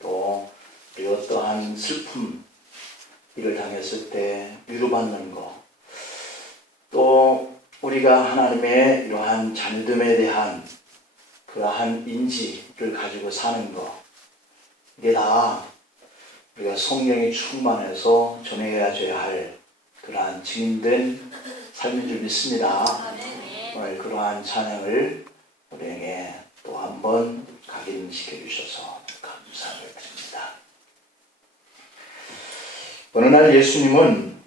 또 우리 어떠한 슬픔 일을 당했을 때 위로받는 거, 또 우리가 하나님의 이러한 자녀됨에 대한 그러한 인지를 가지고 사는 거, 이게 다 우리가 성령이 충만해서 전해져야 할 그러한 증인된 삶인 줄 믿습니다. 오늘 그러한 찬양을 우리에게 또 한번 각인시켜 주셔서 감사를 드립니다. 어느 날 예수님은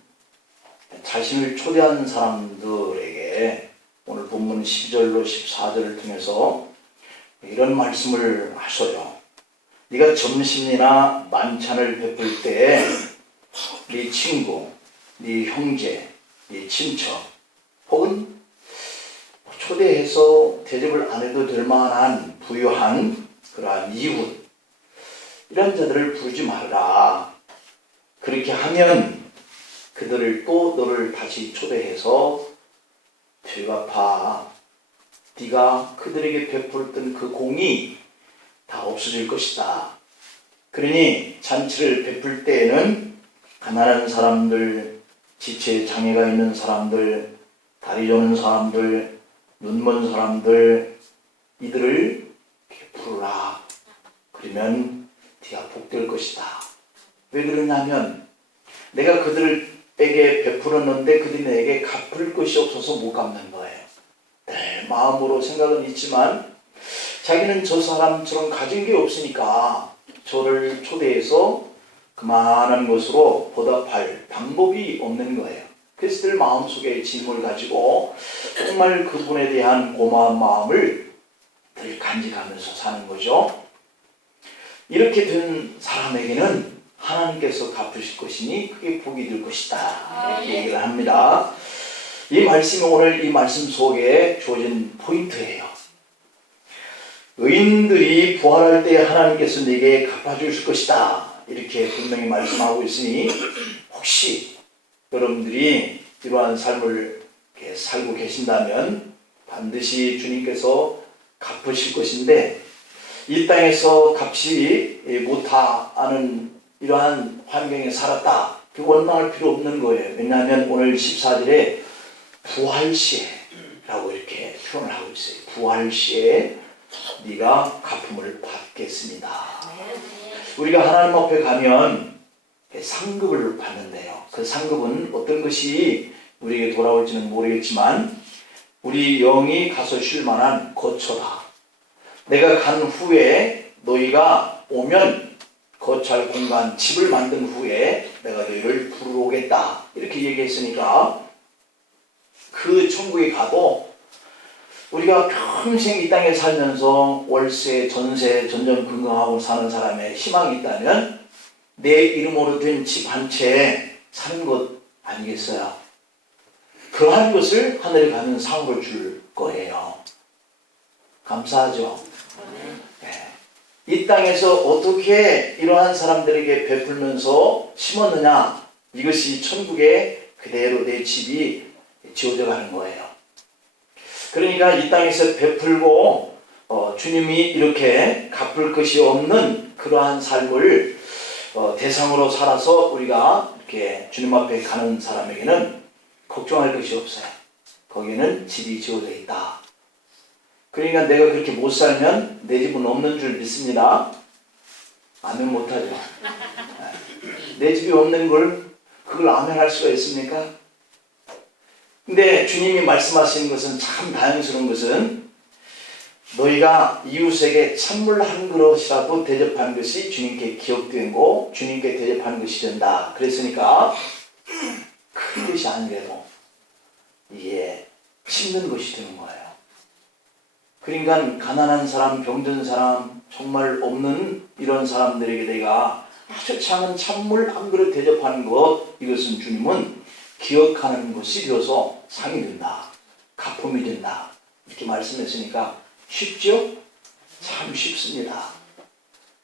자신을 초대한 사람들에게 오늘 본문 12절로 14절을 통해서 이런 말씀을 하셔요. 네가 점심이나 만찬을 베풀 때 네 친구, 네 형제, 네 친척 혹은 초대해서 대접을 안 해도 될 만한 부유한 그러한 이웃, 이런 자들을 부르지 말아라. 그렇게 하면 그들을 또 너를 다시 초대해서 되갚아. 네가 그들에게 베풀었던 그 공이 다 없어질 것이다. 그러니 잔치를 베풀 때에는 가난한 사람들, 지체에 장애가 있는 사람들, 다리 저는 사람들, 눈먼 사람들, 이들을 부르라. 그러면 네가 복될 것이다. 왜 그러냐면 내가 그들에게 베풀었는데 그들이 내게 갚을 것이 없어서 못 갚는 거예요. 내 마음으로 생각은 있지만 자기는 저 사람처럼 가진 게 없으니까 저를 초대해서 그만한 것으로 보답할 방법이 없는 거예요. 그래서 늘 마음속에 짐을 가지고 정말 그분에 대한 고마운 마음을 늘 간직하면서 사는 거죠. 이렇게 된 사람에게는 하나님께서 갚으실 것이니 그게 복이 될 것이다, 이렇게 얘기를 합니다. 이 말씀이 오늘 이 말씀 속에 주어진 포인트예요. 의인들이 부활할 때 하나님께서 내게 갚아주실 것이다, 이렇게 분명히 말씀하고 있으니 혹시 여러분들이 이러한 삶을 이렇게 살고 계신다면 반드시 주님께서 갚으실 것인데, 이 땅에서 갚지 못하는 이러한 환경에 살았다, 그 원망할 필요 없는 거예요. 왜냐하면 오늘 14절에 부활시에라고 이렇게 표현을 하고 있어요. 부활시에 네가 갚음을 받겠습니다. 우리가 하나님 앞에 가면 상급을 받는데요. 그 상급은 어떤 것이 우리에게 돌아올지는 모르겠지만 우리 영이 가서 쉴 만한 거처다. 내가 간 후에 너희가 오면 거처할 공간, 집을 만든 후에 내가 너희를 부르러 오겠다, 이렇게 얘기했으니까 그 천국에 가도 우리가 평생 이 땅에 살면서 월세, 전세, 전전긍긍하고 사는 사람의 희망이 있다면 내 이름으로 된 집 한 채에 사는 것 아니겠어요? 그러한 것을 하늘에 가면 상으로 줄 거예요. 감사하죠? 네. 이 땅에서 어떻게 이러한 사람들에게 베풀면서 심었느냐, 이것이 천국에 그대로 내 집이 지어져 가는 거예요. 그러니까 이 땅에서 베풀고 주님이 이렇게 갚을 것이 없는 그러한 삶을 대상으로 살아서 우리가 이렇게 주님 앞에 가는 사람에게는 걱정할 것이 없어요. 거기는 집이 지어져 있다. 그러니까 내가 그렇게 못 살면 내 집은 없는 줄 믿습니다. 아멘 못하죠. 내 집이 없는 걸 그걸 아멘할 수가 있습니까? 근데 주님이 말씀하시는 것은 참 다행스러운 것은 너희가 이웃에게 찬물 한 그릇이라도 대접하는 것이 주님께 기억되고 주님께 대접하는 것이 된다. 그랬으니까 큰 것이 아니래도 이게 씹는 것이 되는 거예요. 그러니까 가난한 사람, 병든 사람, 정말 없는 이런 사람들에게 내가 아주 작은 찬물 한 그릇 대접하는 것, 이것은 주님은 기억하는 것이 되어서 상이 된다, 갚음이 된다, 이렇게 말씀했으니까 쉽죠? 참 쉽습니다.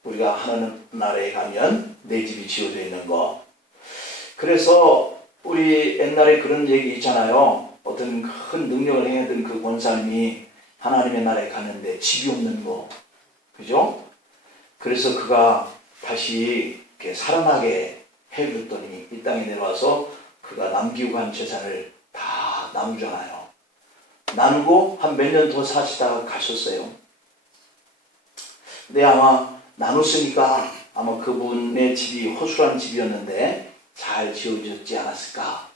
우리가 하나님 나라에 가면 내 집이 지어져 있는 거. 그래서 우리 옛날에 그런 얘기 있잖아요. 어떤 큰 능력을 행했던 그 권사님이 하나님의 나라에 갔는데 집이 없는 거, 그죠? 그래서 그가 다시 이렇게 살아나게 해줬더니 이 땅에 내려와서 그가 남기고 간 재산을 다 나누잖아요. 나누고 한 몇 년 더 사시다가 가셨어요. 근데 아마 나눴으니까 아마 그분의 집이 허술한 집이었는데 잘 지어졌지 않았을까.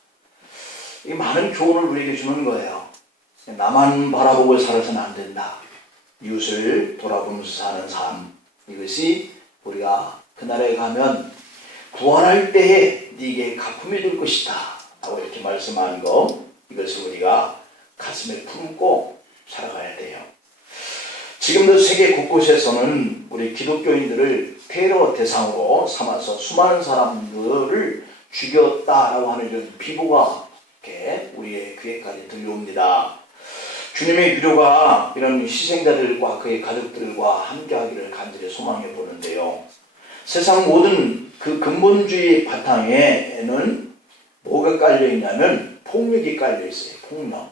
이 많은 교훈을 우리에게 주는 거예요. 나만 바라보고 살아서는 안 된다. 이웃을 돌아보면서 사는 삶. 이것이 우리가 그날에 가면 구원할 때에 네게 가품이 될 것이다 라고 이렇게 말씀하는 거, 이것을 우리가 가슴에 품고 살아가야 돼요. 지금도 세계 곳곳에서는 우리 기독교인들을 테러 대상으로 삼아서 수많은 사람들을 죽였다라고 하는 이런 비보가 이렇게 우리의 귀에까지 들려옵니다. 주님의 위로가 이런 희생자들과 그의 가족들과 함께하기를 간절히 소망해 보는데요. 세상 모든 그 근본주의 바탕에는 뭐가 깔려있냐면 폭력이 깔려있어요. 폭력.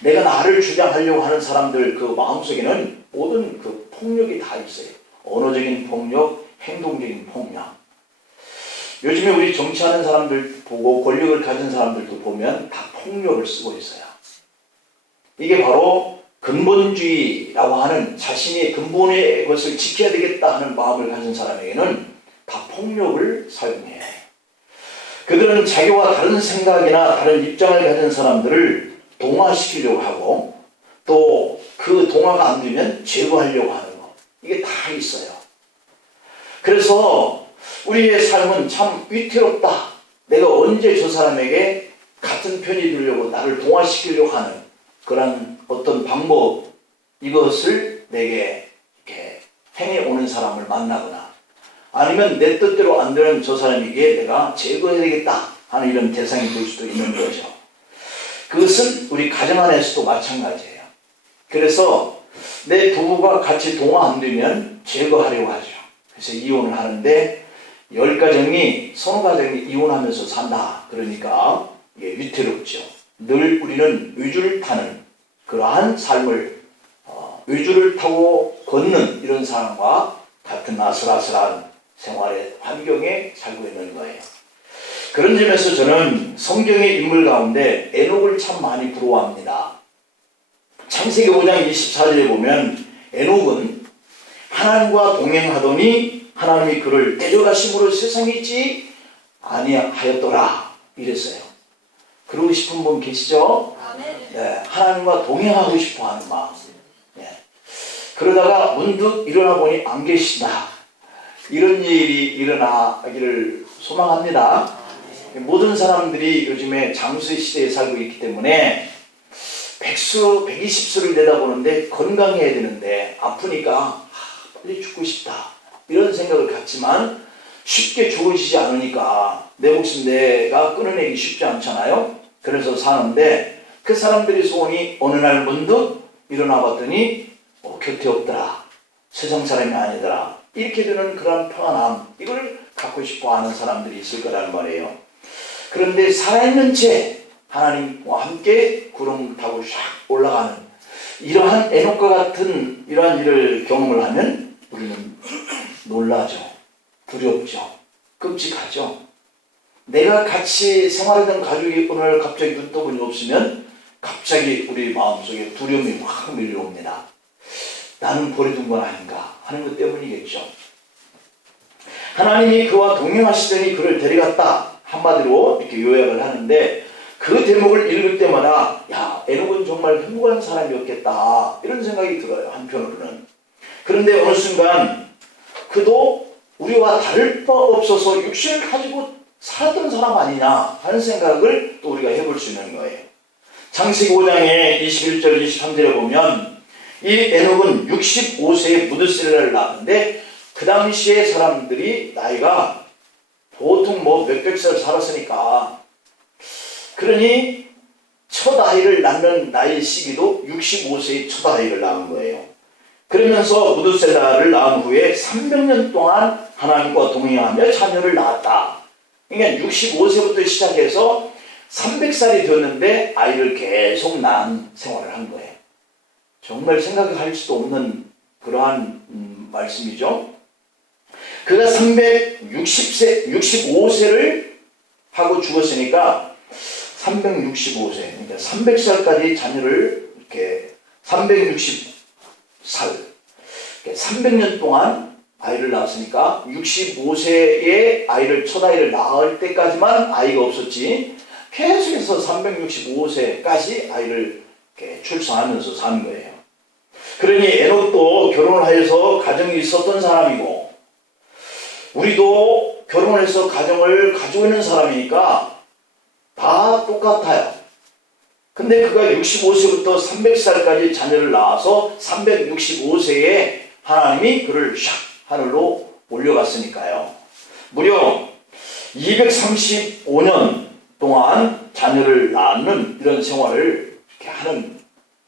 내가 나를 주장하려고 하는 사람들 그 마음속에는 모든 그 폭력이 다 있어요. 언어적인 폭력, 행동적인 폭력. 요즘에 우리 정치하는 사람들 보고 권력을 가진 사람들도 보면 다 폭력을 쓰고 있어요. 이게 바로 근본주의라고 하는 자신의 근본의 것을 지켜야 되겠다 하는 마음을 가진 사람에게는 다 폭력을 사용해요. 그들은 자기와 다른 생각이나 다른 입장을 가진 사람들을 동화시키려고 하고 또 그 동화가 안 되면 제거하려고 하는 거. 이게 다 있어요. 그래서 우리의 삶은 참 위태롭다. 내가 언제 저 사람에게 같은 편이 되려고 나를 동화시키려고 하는 그런 어떤 방법, 이것을 내게 이렇게 행해오는 사람을 만나거나 아니면 내 뜻대로 안 되는 저 사람에게 내가 제거해야 되겠다 하는 이런 대상이 될 수도 있는 거죠. 그것은 우리 가정 안에서도 마찬가지예요. 그래서 내 부부가 같이 동화 안 되면 제거하려고 하죠. 그래서 이혼을 하는데 10가정이, 20가정이 이혼하면서 산다. 그러니까 이게 위태롭죠. 늘 우리는 외주를 타는 그러한 삶을 외주를 타고 걷는 이런 사람과 같은 아슬아슬한 생활의 환경에 살고 있는 거예요. 그런 점에서 저는 성경의 인물 가운데 에녹을 참 많이 부러워합니다. 창세기 5장 24절에 보면 에녹은 하나님과 동행하더니 하나님이 그를 데려가심으로 세상에 있지 아니하였더라 이랬어요. 그러고 싶은 분 계시죠? 네, 하나님과 동행하고 싶어하는 마음. 네. 그러다가 문득 일어나 보니 안 계시다. 이런 일이 일어나기를 소망합니다. 모든 사람들이 요즘에 장수 시대에 살고 있기 때문에 100수, 120수를 내다보는데 건강해야 되는데 아프니까 빨리 죽고 싶다. 이런 생각을 갖지만 쉽게 죽어지지 않으니까 내 목숨 내가 끊어내기 쉽지 않잖아요. 그래서 사는데 그 사람들의 소원이 어느 날 문득 일어나 봤더니 곁에 없더라. 세상 사람이 아니더라. 이렇게 되는 그런 평안함, 이걸 갖고 싶어 하는 사람들이 있을 거라는 말이에요. 그런데 살아있는 채 하나님과 함께 구름 타고 샥 올라가는 이러한 에녹과 같은 이러한 일을 경험을 하면 우리는 놀라죠. 두렵죠. 끔찍하죠. 내가 같이 생활하던 가족이 오늘 갑자기 눈떠보니 없으면 갑자기 우리 마음속에 두려움이 확 밀려옵니다. 나는 버려둔 건 아닌가 하는 것 때문이겠죠. 하나님이 그와 동행하시더니 그를 데려갔다. 한마디로 이렇게 요약을 하는데 그 대목을 읽을 때마다 야, 에녹은 정말 행복한 사람이었겠다 이런 생각이 들어요. 한편으로는. 그런데 어느 순간 그도 우리와 다를 바 없어서 육신을 가지고 살았던 사람 아니냐 하는 생각을 또 우리가 해볼 수 있는 거예요. 창세기 5장의 21절 23절에 보면 이 에녹은 65세에 무드셀라를 낳았는데 그 당시에 사람들이 나이가 보통 몇백 살 살았으니까 그러니 첫 아이를 낳는 나이 시기도 65세의 첫 아이를 낳은 거예요. 그러면서 무드셀라를 낳은 후에 300년 동안 하나님과 동행하며 자녀를 낳았다. 그러니까 65세부터 시작해서 300살이 되었는데 아이를 계속 낳은 생활을 한 거예요. 정말 생각할 수도 없는 그러한 말씀이죠. 그가 65세를 하고 죽었으니까 365세, 그러니까 300살까지 자녀를 이렇게 360살, 300년 동안 아이를 낳았으니까 65세에 아이를 첫 아이를 낳을 때까지만 아이가 없었지 계속해서 365세까지 아이를 이렇게 출산하면서 사는 거예요. 그러니 에녹도 결혼을 하여서 가정이 있었던 사람이고 우리도 결혼해서 가정을 가지고 있는 사람이니까 다 똑같아요. 근데 그가 65세부터 300살까지 자녀를 낳아서 365세에 하나님이 그를 샥 하늘로 올려갔으니까요. 무려 235년 동안 자녀를 낳는 이런 생활을 이렇게 하는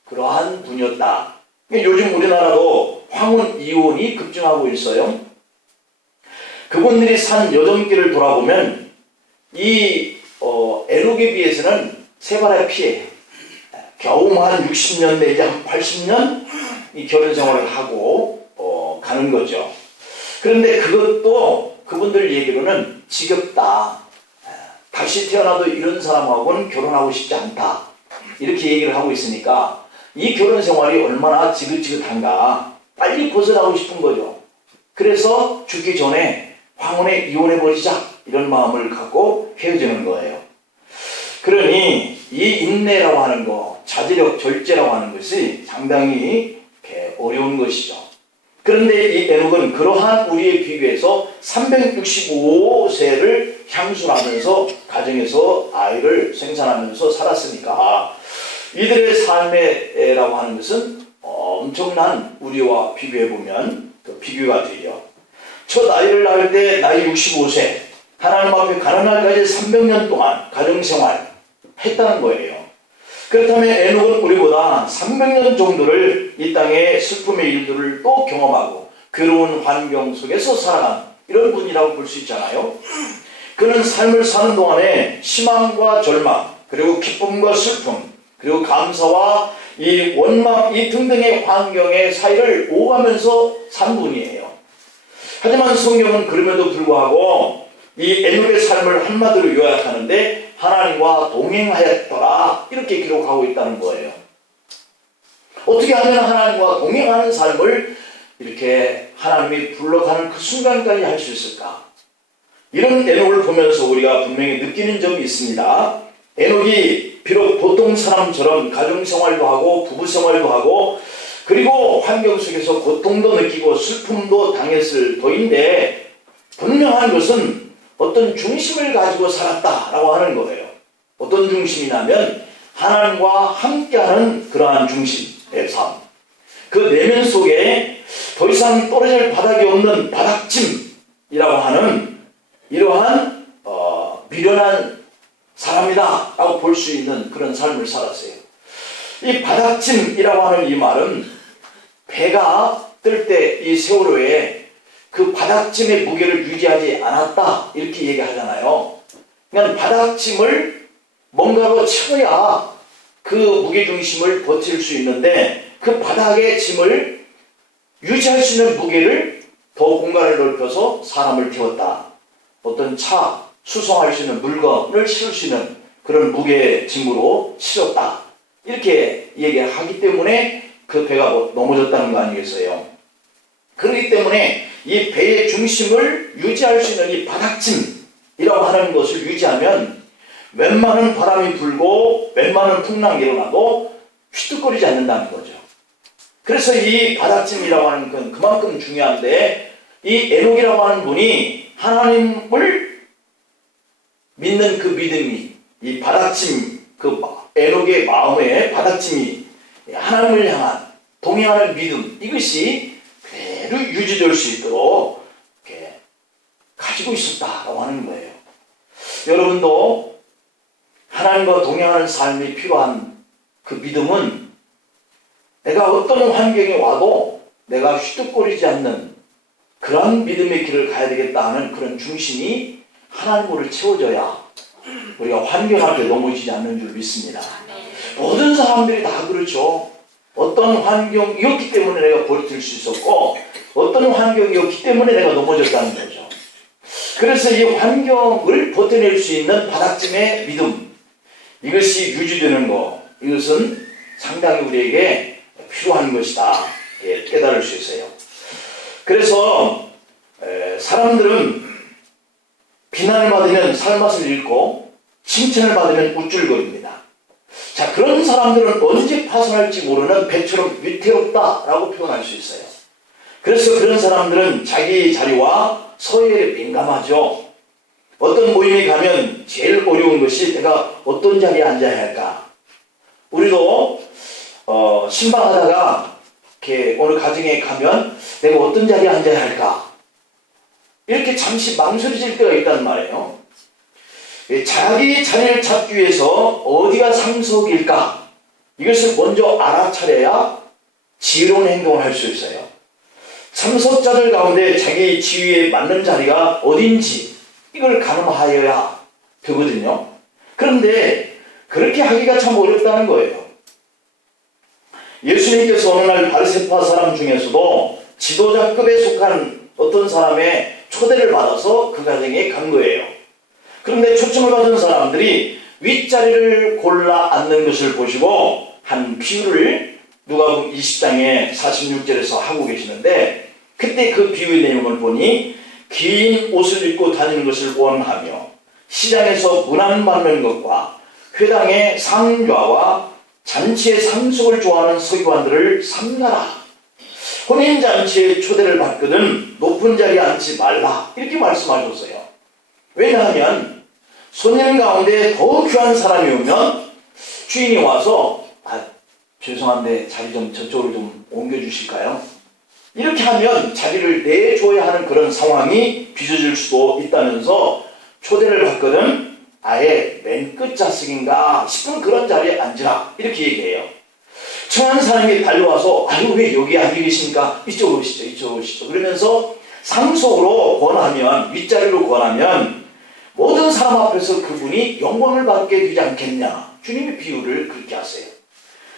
그러한 분이었다. 요즘 우리나라도 황혼 이혼이 급증하고 있어요. 그분들이 산 여정길을 돌아보면 이 에녹에 비해서는 세 발의 피해, 겨우 한 60년 내지 한 80년 이 결혼 생활을 하고 가는 거죠. 그런데 그것도 그분들 얘기로는 지겹다. 다시 태어나도 이런 사람하고는 결혼하고 싶지 않다. 이렇게 얘기를 하고 있으니까 이 결혼 생활이 얼마나 지긋지긋한가. 빨리 벗어나고 싶은 거죠. 그래서 죽기 전에 황혼에 이혼해버리자 이런 마음을 갖고 헤어지는 거예요. 그러니 이 인내라고 하는 거, 자제력, 절제라고 하는 것이 상당히 어려운 것이죠. 그런데 이 에녹은 그러한 우리에 비교해서 365세를 향수하면서 가정에서 아이를 생산하면서 살았으니까 이들의 삶이라고 하는 것은 엄청난 우리와 비교해보면 비교가 되죠. 첫 아이를 낳을 때 나이 65세, 하나님 앞에 가는 날까지 300년 동안 가정생활 했다는 거예요. 그렇다면 에녹은 우리보다 300년 정도를 이 땅의 슬픔의 일들을 또 경험하고 괴로운 환경 속에서 살아간 이런 분이라고 볼 수 있잖아요. 그는 삶을 사는 동안에 희망과 절망, 그리고 기쁨과 슬픔, 그리고 감사와 이 원망, 이 등등의 환경의 사이를 오가면서 산 분이에요. 하지만 성경은 그럼에도 불구하고 이 에녹의 삶을 한마디로 요약하는데 하나님과 동행하였더라 이렇게 기록하고 있다는 거예요. 어떻게 하면 하나님과 동행하는 삶을 이렇게 하나님이 불러가는 그 순간까지 할 수 있을까? 이런 에녹을 보면서 우리가 분명히 느끼는 점이 있습니다. 에녹이 비록 보통 사람처럼 가정생활도 하고 부부생활도 하고 그리고 환경 속에서 고통도 느끼고 슬픔도 당했을 터인데 분명한 것은 어떤 중심을 가지고 살았다라고 하는 거예요. 어떤 중심이냐면 하나님과 함께하는 그러한 중심의 삶. 그 내면 속에 더 이상 떨어질 바닥이 없는 바닥짐이라고 하는 이러한 미련한 사람이다 라고 볼 수 있는 그런 삶을 살았어요. 이 바닥짐이라고 하는 이 말은 배가 뜰 때 이 세월호에 그 바닥짐의 무게를 유지하지 않았다 이렇게 얘기하잖아요. 그러니까 바닥짐을 뭔가로 채워야 그 무게중심을 버틸 수 있는데 그 바닥의 짐을 유지할 수 있는 무게를 더 공간을 넓혀서 사람을 태웠다. 어떤 차, 수송할 수 있는 물건을 실을 수 있는 그런 무게짐으로 실었다. 이렇게 얘기하기 때문에 그 배가 넘어졌다는 거 아니겠어요? 그렇기 때문에 이 배의 중심을 유지할 수 있는 이 바닥짐이라고 하는 것을 유지하면 웬만한 바람이 불고 웬만한 풍랑이 일어나도 휘뚝거리지 않는다는 거죠. 그래서 이 바닥짐이라고 하는 건 그만큼 중요한데 이 에녹이라고 하는 분이 하나님을 믿는 그 믿음이 이 바닥짐, 그 에녹의 마음에 바닥짐이 하나님을 향한 동행하는 믿음 이것이 그대로 유지될 수 있도록 이렇게 가지고 있었다라고 하는 거예요. 여러분도 하나님과 동행하는 삶이 필요한 그 믿음은 내가 어떤 환경에 와도 내가 휘뚝거리지 않는 그런 믿음의 길을 가야 되겠다 하는 그런 중심이 하나님으로 채워져야 우리가 환경 앞에 넘어지지 않는 줄 믿습니다. 모든 사람들이 다 그렇죠. 어떤 환경이었기 때문에 내가 버틸 수 있었고 어떤 환경이었기 때문에 내가 넘어졌다는 거죠. 그래서 이 환경을 버텨낼 수 있는 바닥쯤의 믿음, 이것이 유지되는 것, 이것은 상당히 우리에게 필요한 것이다, 깨달을 수 있어요. 그래서 사람들은 비난을 받으면 살맛을 잃고 칭찬을 받으면 우쭐거립니다. 자, 그런 사람들은 언제 파손할지 모르는 배처럼 위태롭다라고 표현할 수 있어요. 그래서 그런 사람들은 자기 자리와 서열에 민감하죠. 어떤 모임에 가면 제일 어려운 것이 내가 어떤 자리에 앉아야 할까. 우리도 신방하다가 이렇게 어느 가정에 가면 내가 어떤 자리에 앉아야 할까, 이렇게 잠시 망설여질 때가 있단 말이에요. 자기 자리를 찾기 위해서 어디가 상속일까, 이것을 먼저 알아차려야 지혜로운 행동을 할 수 있어요. 참석자들 가운데 자기 지위에 맞는 자리가 어딘지 이걸 가늠하여야 되거든요. 그런데 그렇게 하기가 참 어렵다는 거예요. 예수님께서 어느 날 바리새파 사람 중에서도 지도자급에 속한 어떤 사람의 초대를 받아서 그 가정에 간 거예요. 그런데 초청을 받은 사람들이 윗자리를 골라 앉는 것을 보시고 한 비유를 누가복음 20장에 46절에서 하고 계시는데, 그때 그 비유의 내용을 보니 긴 옷을 입고 다니는 것을 원하며 시장에서 문안 받는 것과 회당의 상좌와 잔치의 상속을 좋아하는 서기관들을 삼가라. 혼인잔치에 초대를 받거든 높은 자리에 앉지 말라, 이렇게 말씀하셨어요. 왜냐하면 손님 가운데 더 귀한 사람이 오면 주인이 와서 죄송한데 자리 좀 저쪽으로 좀 옮겨주실까요? 이렇게 하면 자리를 내줘야 하는 그런 상황이 빚어질 수도 있다면서 초대를 받거든 아예 맨 끝좌석인가 싶은 그런 자리에 앉으라, 이렇게 얘기해요. 청한 사람이 달려와서 아유 왜 여기 앉아 계십니까? 이쪽으로 오시죠, 이쪽으로 오시죠. 그러면서 상속으로 권하면, 윗자리로 권하면 모든 사람 앞에서 그분이 영광을 받게 되지 않겠냐. 주님의 비유를 그렇게 하세요.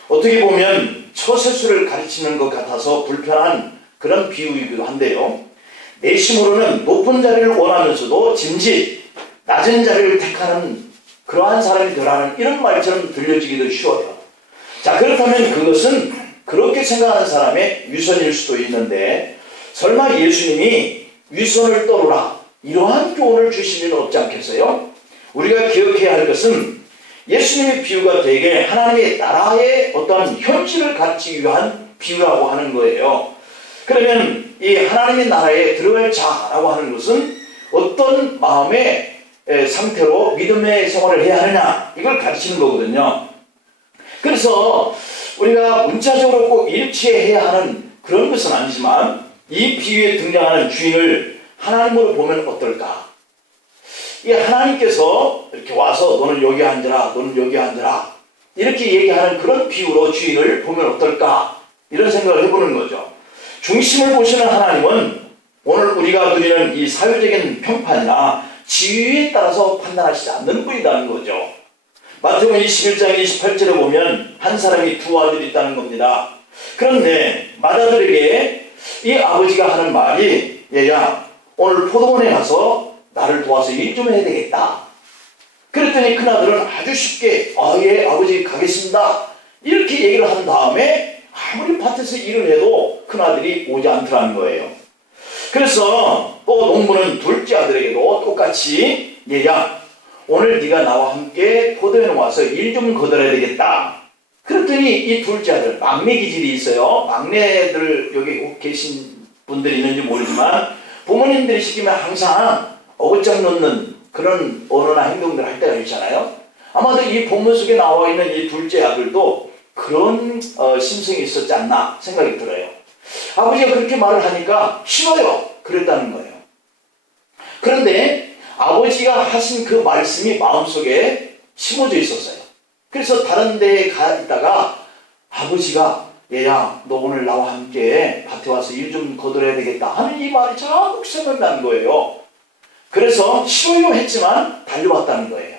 어떻게 보면 처세술을 가르치는 것 같아서 불편한 그런 비유이기도 한데요. 내심으로는 높은 자리를 원하면서도 짐짓 낮은 자리를 택하는 그러한 사람이 되라는 이런 말처럼 들려지기도 쉬워요. 자, 그렇다면 그것은 그렇게 생각하는 사람의 위선일 수도 있는데, 설마 예수님이 위선을 떠오라 이러한 교훈을 주실 리는 없지 않겠어요? 우리가 기억해야 할 것은 예수님의 비유가 되게 하나님의 나라의 어떠한 현실을 가르치기 위한 비유라고 하는 거예요. 그러면 이 하나님의 나라에 들어갈 자라고 하는 것은 어떤 마음의 상태로 믿음의 생활을 해야 하느냐, 이걸 가르치는 거거든요. 그래서 우리가 문자적으로 꼭 일치해야 하는 그런 것은 아니지만 이 비유에 등장하는 주인을 하나님으로 보면 어떨까? 이 하나님께서 이렇게 와서 너는 여기 앉으라, 너는 여기 앉으라, 이렇게 얘기하는 그런 비유로 주인을 보면 어떨까? 이런 생각을 해보는 거죠. 중심을 보시는 하나님은 오늘 우리가 드리는 이 사회적인 평판이나 지위에 따라서 판단하시지 않는 분이라는 거죠. 마태복음 21장 28절에 보면 한 사람이 두 아들이 있다는 겁니다. 그런데 맏아들에게 이 아버지가 하는 말이, 얘야 오늘 포도원에 가서 나를 도와서 일 좀 해야 되겠다. 그랬더니 큰아들은 아주 쉽게 예 아버지 가겠습니다, 이렇게 얘기를 한 다음에 아무리 밭에서 일을 해도 큰아들이 오지 않더라는 거예요. 그래서 또 농부는 둘째 아들에게도 똑같이 얘야 오늘 네가 나와 함께 포도園와서 일 좀 거들어야 되겠다. 그랬더니 이 둘째 아들, 막내 기질이 있어요. 막내들 여기 계신 분들이 있는지 모르지만 부모님들이 시키면 항상 어긋장 놓는 그런 언어나 행동들을 할 때가 있잖아요. 아마도 이 본문 속에 나와 있는 이 둘째 아들도 그런 심성이 있었지 않나 생각이 들어요. 아버지가 그렇게 말을 하니까 싫어요, 그랬다는 거예요. 그런데 아버지가 하신 그 말씀이 마음속에 심어져 있었어요. 그래서 다른 데에 가 있다가 아버지가 얘야 너 오늘 나와 함께 밭에 와서 일 좀 거들어야 되겠다 하는 이 말이 자꾸 생각나는 거예요. 그래서 싫어요 했지만 달려왔다는 거예요.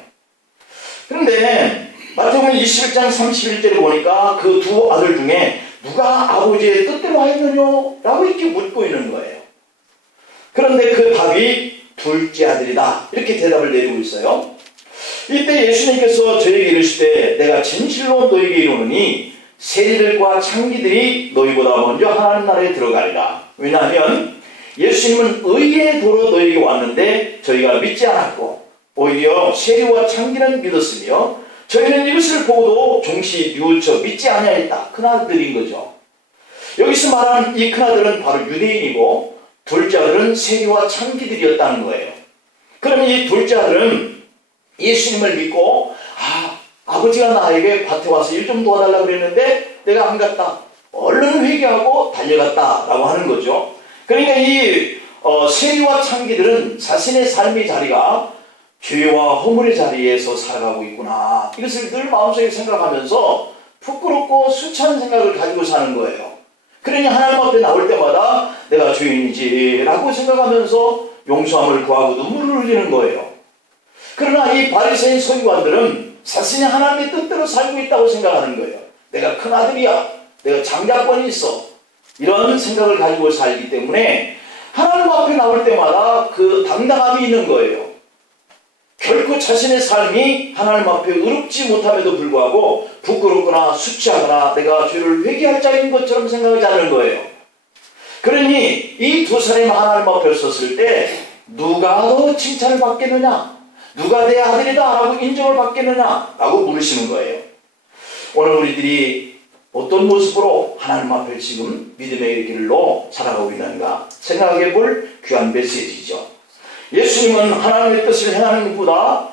그런데 마태복음 21장 31절에 보니까 그 두 아들 중에 누가 아버지의 뜻대로 하였느냐? 라고 이렇게 묻고 있는 거예요. 그런데 그 답이 둘째 아들이다. 이렇게 대답을 내리고 있어요. 이때 예수님께서 저에게 이르시되 내가 진실로 너에게 이르노니 세리들과 창기들이 너희보다 먼저 하나님 나라에 들어가리라. 왜냐하면 예수님은 의의 도로 너에게 왔는데 저희가 믿지 않았고 오히려 세리와 창기는 믿었으며 저희는 이것을 보고도 종시 뉘우쳐 믿지 아니하였다. 큰아들인 거죠. 여기서 말하는 이 큰아들은 바로 유대인이고 둘째 아들은 세리와 창기들이었다는 거예요. 그러면 이 둘째 아들은 예수님을 믿고 아버지가 나에게 밭에 와서 일 좀 도와달라고 그랬는데 내가 안 갔다. 얼른 회개하고 달려갔다 라고 하는 거죠. 그러니까 이 세리와 창기들은 자신의 삶의 자리가 죄와 허물의 자리에서 살아가고 있구나. 이것을 늘 마음속에 생각하면서 부끄럽고 수치한 생각을 가지고 사는 거예요. 그러니 하나님 앞에 나올 때마다 내가 죄인이지 라고 생각하면서 용서함을 구하고 눈물을 흘리는 거예요. 그러나 이 바리새인 서기관들은 자신이 하나님의 뜻대로 살고 있다고 생각하는 거예요. 내가 큰아들이야. 내가 장자권이 있어. 이런 생각을 가지고 살기 때문에 하나님 앞에 나올 때마다 그 당당함이 있는 거예요. 결코 자신의 삶이 하나님 앞에 의롭지 못함에도 불구하고 부끄럽거나 수치하거나 내가 죄를 회개할 자인 것처럼 생각하지 않는 거예요. 그러니 이 두 사람이 하나님 앞에 섰을 때 누가 더 칭찬을 받겠느냐? 누가 내 아들이다 라고 인정을 받겠느냐? 라고 물으시는 거예요. 오늘 우리들이 어떤 모습으로 하나님 앞에 지금 믿음의 길로 살아가고 있는가 생각해 볼 귀한 메시지죠. 예수님은 하나님의 뜻을 행하는 것보다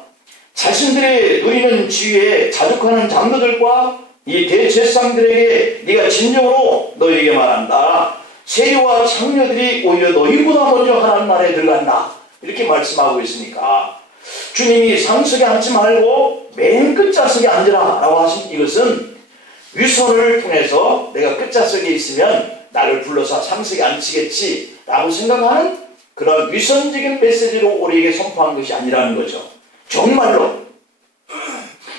자신들이 누리는 지위에 자족하는 장로들과 이 대제사장들에게 네가 진정으로 너희에게 말한다. 세리와 창녀들이 오히려 너희보다 먼저 하나님 나라에 들어간다. 이렇게 말씀하고 있으니까 주님이 상석에 앉지 말고 맨 끝좌석에 앉으라 라고 하신 이것은 위선을 통해서 내가 끝좌석에 있으면 나를 불러서 상석에 앉히겠지 라고 생각하는 그런 위선적인 메시지로 우리에게 선포한 것이 아니라는 거죠. 정말로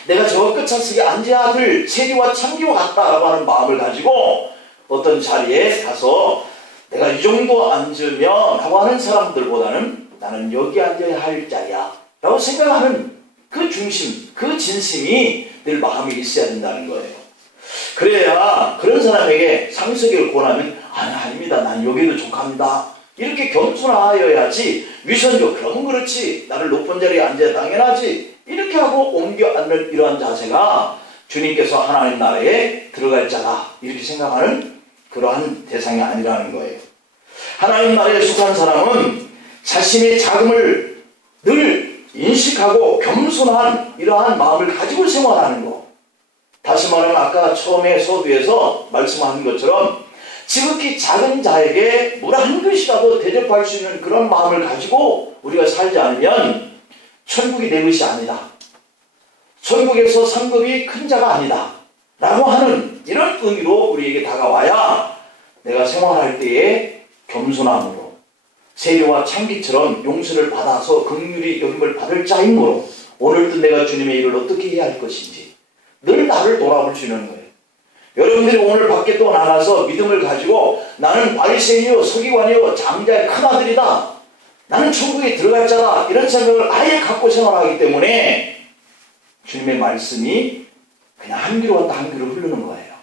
내가 저 끝좌석에 앉아야 될 세리와 창기와 같다라고 하는 마음을 가지고 어떤 자리에 가서 내가 이 정도 앉으면 하고 하는 사람들보다는 나는 여기 앉아야 할 자리야 라고 생각하는 그 중심, 그 진심이 늘 마음에 있어야 된다는 거예요. 그래야 그런 사람에게 상석을 권하면 아닙니다. 난 여기도 족합니다. 이렇게 겸손하여야지 위선적 그러면 그렇지 나를 높은 자리에 앉아야 당연하지 이렇게 하고 옮겨 앉는 이러한 자세가 주님께서 하나님 나라에 들어갈 자다 이렇게 생각하는 그러한 대상이 아니라는 거예요. 하나님 나라에 속한 사람은 자신의 자금을 늘 인식하고 겸손한 이러한 마음을 가지고 생활하는 거. 다시 말하면 아까 처음에 서두에서 말씀한 것처럼 지극히 작은 자에게 물 한 그릇이라도 대접할 수 있는 그런 마음을 가지고 우리가 살지 않으면 천국이 내 것이 아니다. 천국에서 상급이 큰 자가 아니다. 라고 하는 이런 의미로 우리에게 다가와야 내가 생활할 때에 겸손함으로 세리와 창기처럼 용서를 받아서 긍휼히 여김을 받을 자임으로 오늘도 내가 주님의 일을 어떻게 해야 할 것인지 늘 나를 돌아볼 수 있는 거예요. 여러분들이 오늘 밖에 또 나가서 믿음을 가지고 나는 바리새인이요 서기관이요 장자의 큰아들이다. 나는 천국에 들어갈 자다. 이런 생각을 아예 갖고 생활하기 때문에 주님의 말씀이 그냥 한 귀로 왔다 한 귀로 흐르는 거예요.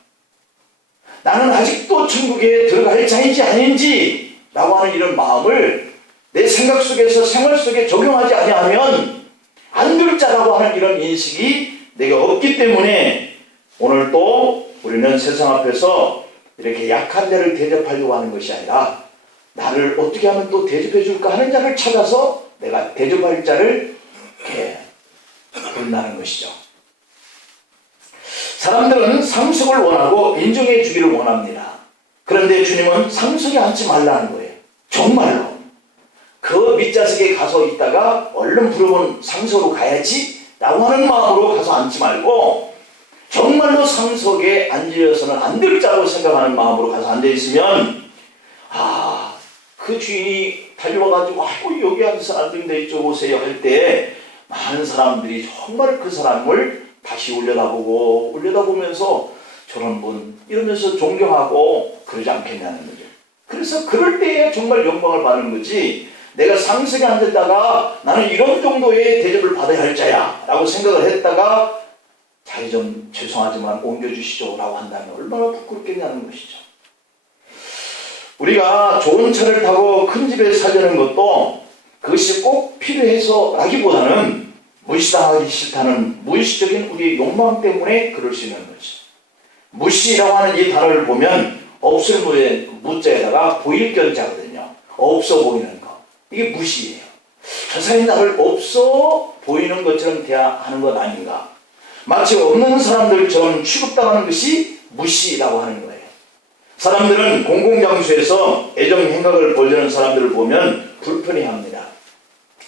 나는 아직도 천국에 들어갈 자인지 아닌지 라고 하는 이런 마음을 내 생각 속에서 생활 속에 적용하지 아니하면 안 될 자라고 하는 이런 인식이 내가 없기 때문에 오늘 또 우리는 세상 앞에서 이렇게 약한 자를 대접하려고 하는 것이 아니라 나를 어떻게 하면 또 대접해 줄까 하는 자를 찾아서 내가 대접할 자를 이렇게 부른다는 것이죠. 사람들은 상속을 원하고 인정해 주기를 원합니다. 그런데 주님은 상속에 앉지 말라는 거예요. 정말로 그 밑좌석에 가서 있다가 얼른 부르면 상속으로 가야지 라고 하는 마음으로 가서 앉지 말고 정말로 상속에 앉아서는 안 될 자라고 생각하는 마음으로 가서 앉아있으면 그 주인이 달려와가지고 아이고 여기 앉아서 앉는데 이쪽 오세요 할 때 많은 사람들이 정말 그 사람을 다시 올려다보면서 저런 분 이러면서 존경하고 그러지 않겠냐는 거죠. 그래서 그럴 때에 정말 영광을 받는 거지, 내가 상석에 앉았다가 나는 이런 정도의 대접을 받아야 할 자야 라고 생각을 했다가 자기 좀 죄송하지만 옮겨주시죠 라고 한다면 얼마나 부끄럽겠냐는 것이죠. 우리가 좋은 차를 타고 큰 집에 살려는 것도 그것이 꼭 필요해서 라기보다는 무시당하기 싫다는 무의식적인 우리의 욕망 때문에 그럴 수 있는 거죠. 무시라고 하는 이 단어를 보면 없을 무자에다가 보일견자거든요. 없어 보이는 거. 이게 무시예요. 저 사람이 나를 없어 보이는 것처럼 대하는 것 아닌가. 마치 없는 사람들처럼 취급당하는 것이 무시라고 하는 거예요. 사람들은 공공장소에서 애정 행각을 벌리는 사람들을 보면 불편해합니다.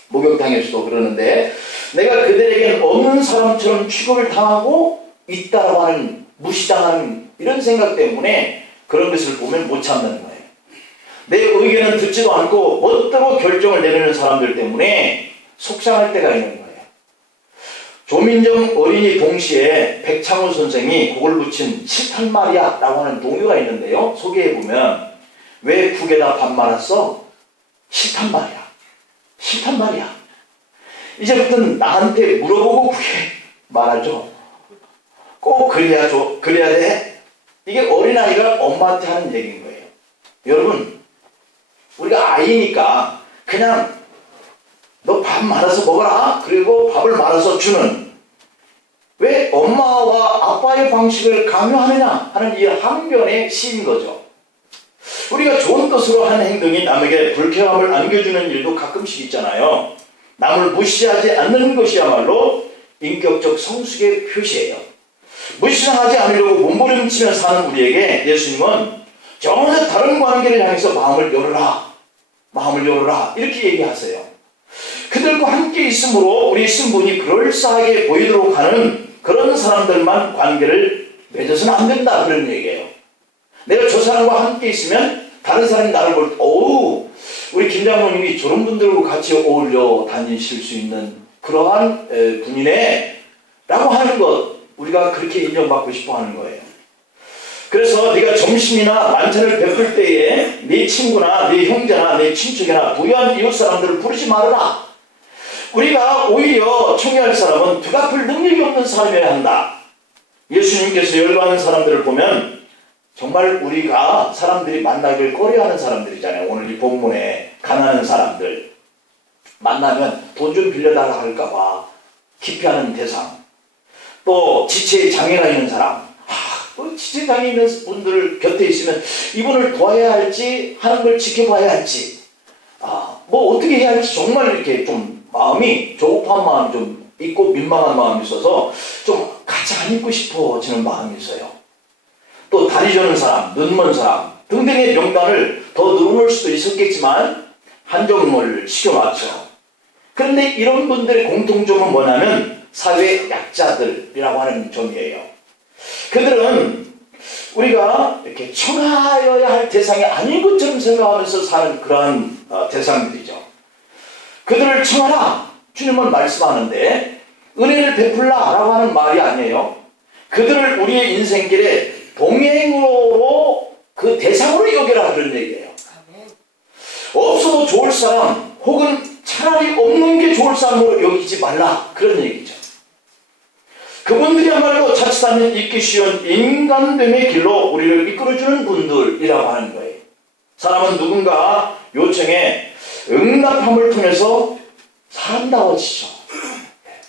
목욕탕에서도 그러는데 내가 그들에겐 없는 사람처럼 취급을 당하고 있다라고 하는, 무시당하는 이런 생각 때문에 그런 것을 보면 못 참는 거예요. 내 의견은 듣지도 않고 멋대로 결정을 내리는 사람들 때문에 속상할 때가 있는 거예요. 조민정 어린이 동시에 백창호 선생이 곡을 붙인 싫단 말이야 라고 하는 동요가 있는데요. 소개해보면 왜 국에다 밥 말았어? 싫단 말이야. 싫단 말이야. 이제부터는 나한테 물어보고 국에 말하죠. 꼭 그래야 돼. 이게 어린아이가 엄마한테 하는 얘기인 거예요. 여러분, 우리가 아이니까 그냥 너 밥 말아서 먹어라. 그리고 밥을 말아서 주는, 왜 엄마와 아빠의 방식을 강요하느냐 하는 이 항변의 시인 거죠. 우리가 좋은 뜻으로 한 행동이 남에게 불쾌함을 안겨주는 일도 가끔씩 있잖아요. 남을 무시하지 않는 것이야말로 인격적 성숙의 표시예요. 무시하지 않으려고 몸부림치며 사는 우리에게 예수님은 전혀 다른 관계를 향해서 마음을 열어라 이렇게 얘기하세요. 그들과 함께 있으므로 우리 신분이 그럴싸하게 보이도록 하는 그런 사람들만 관계를 맺어서는 안 된다, 그런 얘기예요. 내가 저 사람과 함께 있으면 다른 사람이 나를 볼 때 어우, 우리 김 장로님이 저런 분들과 같이 어울려 다니실 수 있는 그러한 분이네 라고 하는 것, 우리가 그렇게 인정받고 싶어 하는 거예요. 그래서 네가 점심이나 만찬을 베풀 때에 네 친구나 네 형제나 네 친척이나 부유한 이웃 사람들을 부르지 말아라. 우리가 오히려 청해할 사람은 되갚을 능력이 없는 사람이어야 한다. 예수님께서 열반하는 사람들을 보면 정말 우리가 사람들이 만나길 꺼려하는 사람들이잖아요. 오늘 이 본문에 가난한 사람들 만나면 돈 좀 빌려달라 할까봐 기피하는 대상, 또 지체에 장애가 있는 사람, 지체 장애 있는 분들 곁에 있으면 이분을 도와야 할지 하는 걸 지켜봐야 할지, 뭐 어떻게 해야 할지 정말 이렇게 좀 마음이 조급한 마음이 좀 있고 민망한 마음이 있어서 좀 같이 안 있고 싶어지는 마음이 있어요. 또 다리 저는 사람, 눈먼 사람 등등의 명단을 더 늘어놓을 수도 있었겠지만 한정을 시켜놨죠. 그런데 이런 분들의 공통점은 뭐냐면 사회 약자들이라고 하는 점이에요. 그들은 우리가 이렇게 청하여야 할 대상이 아닌 것처럼 생각하면서 사는 그러한 대상들이죠. 그들을 청하라, 주님은 말씀하는데 은혜를 베풀라 라고 하는 말이 아니에요. 그들을 우리의 인생길에 동행으로 그 대상으로 여겨라, 그런 얘기예요. 없어도 좋을 사람 혹은 차라리 없는 게 좋을 사람으로 여기지 말라, 그런 얘기죠. 그분들이야말로 자칫하면 잊기 쉬운 인간됨의 길로 우리를 이끌어주는 분들이라고 하는 거예요. 사람은 누군가 요청에 응답함을 통해서 사람다워지죠.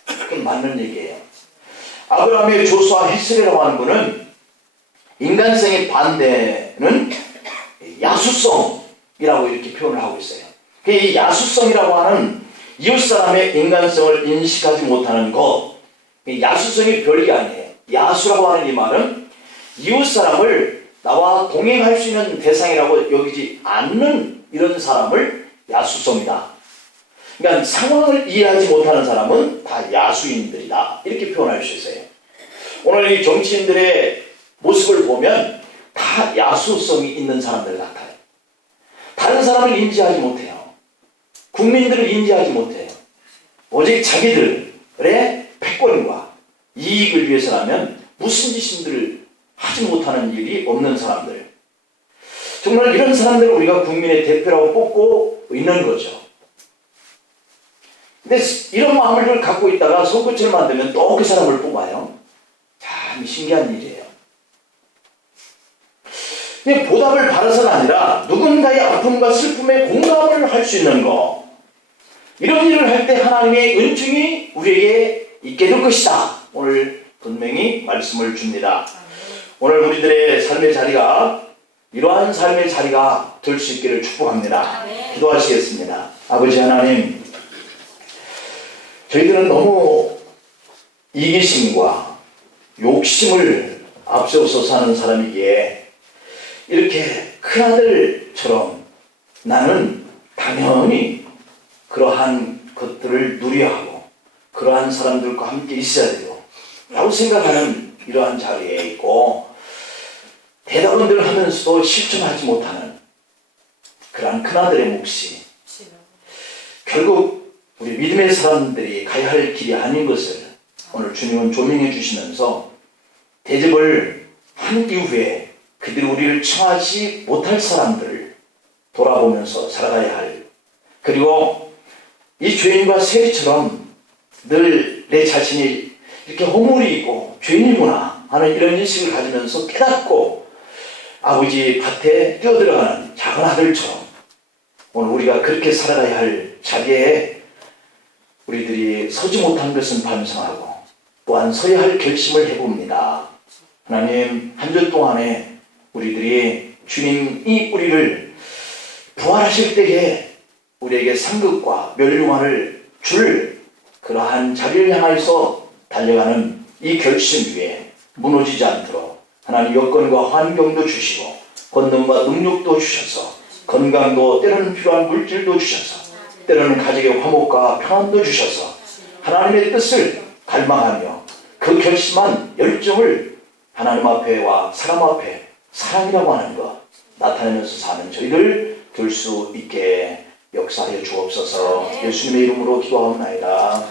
그건 맞는 얘기예요. 아브라함의 조수아 헤슬이라고 하는 분은 인간성의 반대는 야수성이라고 이렇게 표현을 하고 있어요. 이 야수성이라고 하는 이웃사람의 인간성을 인식하지 못하는 것, 야수성이 별게 아니에요. 야수라고 하는 이 말은 이웃사람을 나와 동행할 수 있는 대상이라고 여기지 않는 이런 사람을 야수성이다. 그러니까 상황을 이해하지 못하는 사람은 다 야수인들이다, 이렇게 표현할 수 있어요. 오늘 이 정치인들의 모습을 보면 다 야수성이 있는 사람들 같아요. 다른 사람을 인지하지 못해요. 국민들을 인지하지 못해요. 오직 자기들의 패권과 이익을 위해서라면 무슨 짓인들을 하지 못하는 일이 없는 사람들. 정말 이런 사람들을 우리가 국민의 대표라고 뽑고 있는 거죠. 근데 이런 마음을 갖고 있다가 선거철을 만들면 또 그 사람을 뽑아요. 참 신기한 일이에요. 근데 보답을 바라서가 아니라 누군가의 아픔과 슬픔에 공감을 할 수 있는 거. 이런 일을 할 때 하나님의 은총이 우리에게 있게 될 것이다. 오늘 분명히 말씀을 줍니다. 오늘 우리들의 삶의 자리가 이러한 삶의 자리가 될 수 있기를 축복합니다. 기도하시겠습니다. 아버지 하나님, 저희들은 너무 이기심과 욕심을 앞세워서 사는 사람이기에 이렇게 큰아들처럼 나는 당연히 그러한 것들을 누려야 하고 그러한 사람들과 함께 있어야 돼요 라고 생각하는 이러한 자리에 있고 대답은 늘 하면서도 실천하지 못하는 그러한 큰아들의 몫이 결국 우리 믿음의 사람들이 가야 할 길이 아닌 것을 오늘 주님은 조명해 주시면서 대접을 한 이후에 그들이 우리를 청하지 못할 사람들을 돌아보면서 살아가야 할, 그리고 이 죄인과 세리처럼 늘 내 자신이 이렇게 허물이 있고 죄인이구나 하는 이런 인식을 가지면서 깨닫고 아버지 밭에 뛰어들어가는 작은 아들처럼 오늘 우리가 그렇게 살아가야 할 자리에 우리들이 서지 못한 것은 반성하고 또한 서야 할 결심을 해봅니다. 하나님, 한 주 동안에 우리들이 주님이 우리를 부활하실 때에 우리에게 상급과 멸류관을 줄 그러한 자리를 향해서 달려가는 이 결심 위에 무너지지 않도록 하나님 여건과 환경도 주시고 권능과 능력도 주셔서 건강도 때로는 필요한 물질도 주셔서 때로는 가족의 화목과 평안도 주셔서 하나님의 뜻을 갈망하며 그 결심한 열정을 하나님 앞에와 사람 앞에 사랑이라고 하는 것 나타내면서 사는 저희들 될 수 있게 역사하여 주옵소서. 예수님의 이름으로 기도하옵나이다.